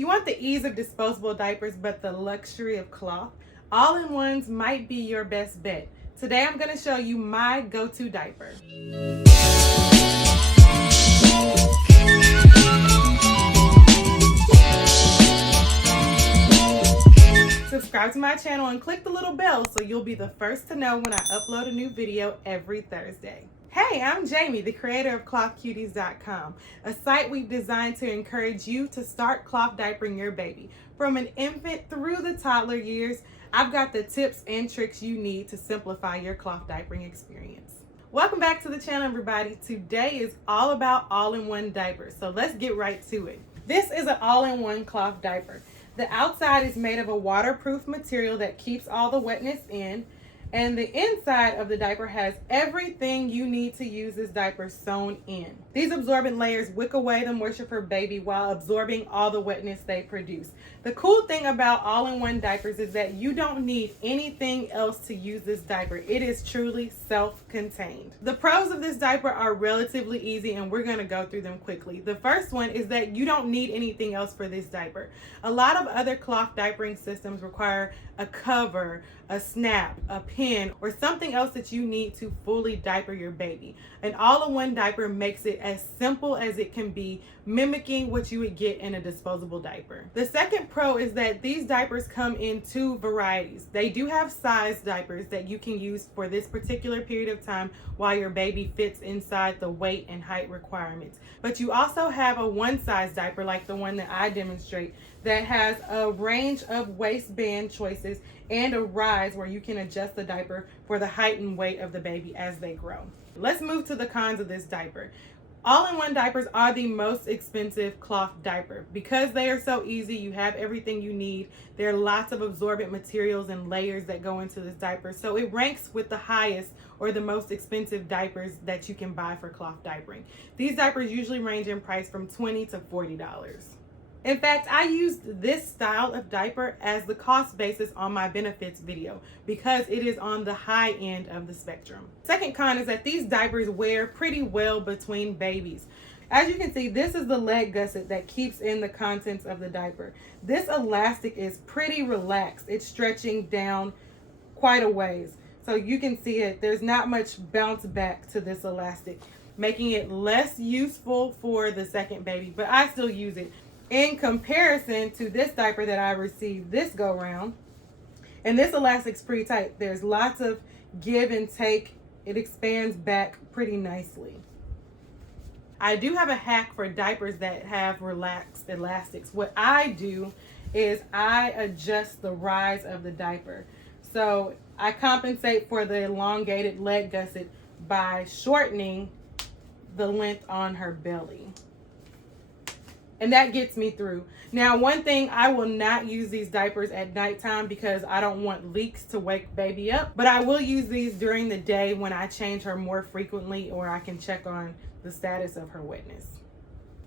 You want the ease of disposable diapers, but the luxury of cloth? All-in-ones might be your best bet. Today I'm going to show you my go-to diaper. Subscribe to my channel and click the little bell so you'll be the first to know when I upload a new video every Thursday. Hey, I'm Jamie, the creator of Cuties.com, a site we've designed to encourage you to start cloth diapering your baby. From an infant through the toddler years, I've got the tips and tricks you need to simplify your cloth diapering experience. Welcome back to the channel, everybody. Today is all about all-in-one diapers, so let's get right to it. This is an all-in-one cloth diaper. The outside is made of a waterproof material that keeps all the wetness in, and the inside of the diaper has everything you need to use this diaper sewn in. These absorbent layers wick away the moisture for baby while absorbing all the wetness they produce. The cool thing about all-in-one diapers is that you don't need anything else to use this diaper. It is truly self-contained. The pros of this diaper are relatively easy, and we're going to go through them quickly. The first one is that you don't need anything else for this diaper. A lot of other cloth diapering systems require a cover, a snap, a pin, or something else that you need to fully diaper your baby. An all-in-one diaper makes it as simple as it can be, mimicking what you would get in a disposable diaper. The second pro is that these diapers come in two varieties. They do have size diapers that you can use for this particular period of time while your baby fits inside the weight and height requirements. But you also have a one-size diaper like the one that I demonstrate that has a range of waistband choices and a rise where you can adjust the diaper for the height and weight of the baby as they grow. Let's move to the cons of this diaper. All-in-one diapers are the most expensive cloth diaper. Because they are so easy, you have everything you need. There are lots of absorbent materials and layers that go into this diaper, so it ranks with the highest or the most expensive diapers that you can buy for cloth diapering. These diapers usually range in price from $20 to $40. In fact, I used this style of diaper as the cost basis on my benefits video because it is on the high end of the spectrum. Second con is that these diapers wear pretty well between babies. As you can see, this is the leg gusset that keeps in the contents of the diaper. This elastic is pretty relaxed. It's stretching down quite a ways. So you can see it. There's not much bounce back to this elastic, making it less useful for the second baby, but I still use it. In comparison to this diaper that I received this go round, and this elastic's pretty tight. There's lots of give and take. It expands back pretty nicely. I do have a hack for diapers that have relaxed elastics. What I do is I adjust the rise of the diaper. So I compensate for the elongated leg gusset by shortening the length on her belly. And that gets me through. Now, one thing, I will not use these diapers at nighttime because I don't want leaks to wake baby up. But I will use these during the day when I change her more frequently or I can check on the status of her wetness.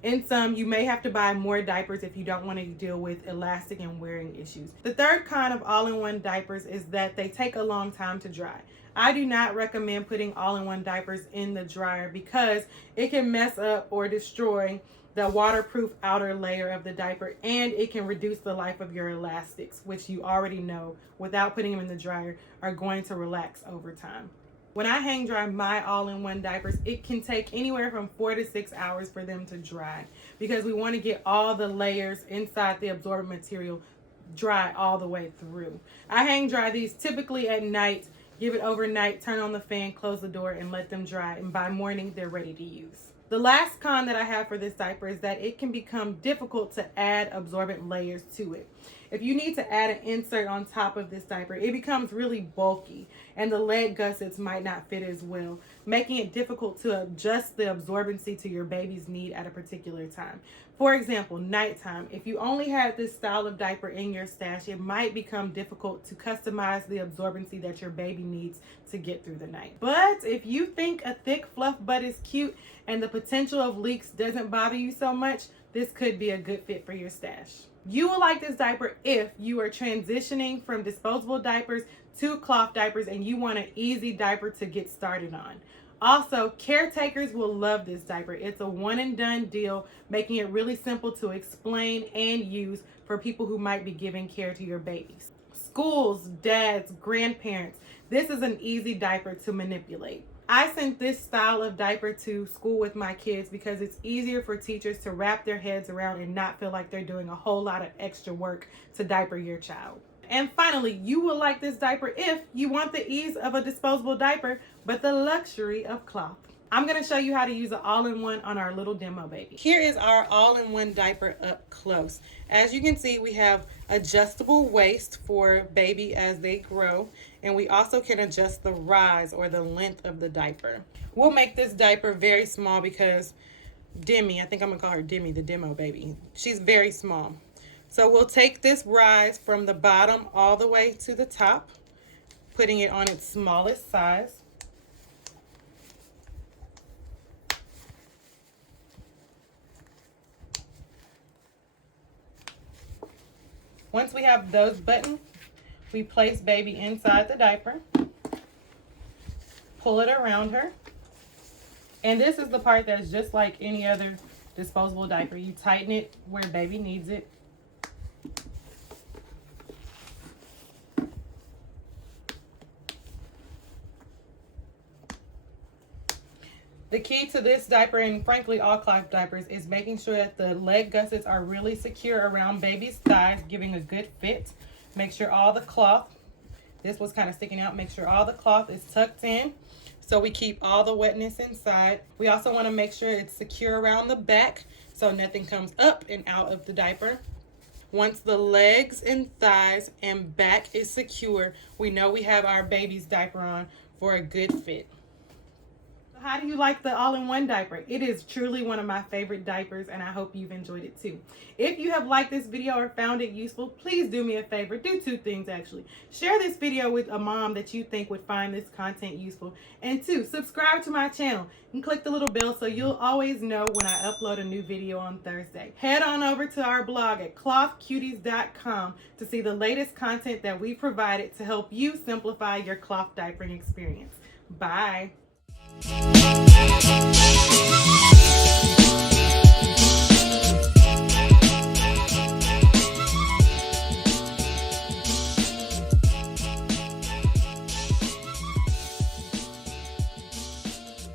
In sum, you may have to buy more diapers if you don't want to deal with elastic and wearing issues. The third con of all-in-one diapers is that they take a long time to dry. I do not recommend putting all-in-one diapers in the dryer because it can mess up or destroy the waterproof outer layer of the diaper, and it can reduce the life of your elastics, which you already know without putting them in the dryer are going to relax over time. When I hang dry my all-in-one diapers, it can take anywhere from 4 to 6 hours for them to dry because we want to get all the layers inside the absorbent material dry all the way through. I hang dry these typically at night, give it overnight, turn on the fan, close the door, and let them dry, and by morning they're ready to use. The last con that I have for this diaper is that it can become difficult to add absorbent layers to it. If you need to add an insert on top of this diaper, it becomes really bulky and the leg gussets might not fit as well, making it difficult to adjust the absorbency to your baby's need at a particular time. For example, nighttime. If you only had this style of diaper in your stash, it might become difficult to customize the absorbency that your baby needs to get through the night. But if you think a thick fluff butt is cute and the potential of leaks doesn't bother you so much, this could be a good fit for your stash. You will like this diaper if you are transitioning from disposable diapers to cloth diapers and you want an easy diaper to get started on. Also, caretakers will love this diaper. It's a one and done deal, making it really simple to explain and use for people who might be giving care to your babies. Schools, dads, grandparents, this is an easy diaper to manipulate. I sent this style of diaper to school with my kids because it's easier for teachers to wrap their heads around and not feel like they're doing a whole lot of extra work to diaper your child. And finally, you will like this diaper if you want the ease of a disposable diaper, but the luxury of cloth. I'm going to show you how to use an all-in-one on our little demo baby. Here is our all-in-one diaper up close. As you can see, we have adjustable waist for baby as they grow, and we also can adjust the rise or the length of the diaper. We'll make this diaper very small because Demi, I think I'm going to call her Demi, the demo baby, she's very small. So we'll take this rise from the bottom all the way to the top, putting it on its smallest size. Once we have those buttons, we place baby inside the diaper, pull it around her, and this is the part that's just like any other disposable diaper. You tighten it where baby needs it. The key to this diaper, and frankly all cloth diapers, is making sure that the leg gussets are really secure around baby's thighs, giving a good fit. Make sure all the cloth, this was kind of sticking out, make sure all the cloth is tucked in so we keep all the wetness inside. We also want to make sure it's secure around the back so nothing comes up and out of the diaper. Once the legs and thighs and back is secure, we know we have our baby's diaper on for a good fit. How do you like the all-in-one diaper? It is truly one of my favorite diapers, and I hope you've enjoyed it too. If you have liked this video or found it useful, please do me a favor. Do two things actually. Share this video with a mom that you think would find this content useful. And two, subscribe to my channel and click the little bell so you'll always know when I upload a new video on Thursday. Head on over to our blog at clothcuties.com to see the latest content that we provided to help you simplify your cloth diapering experience. Bye.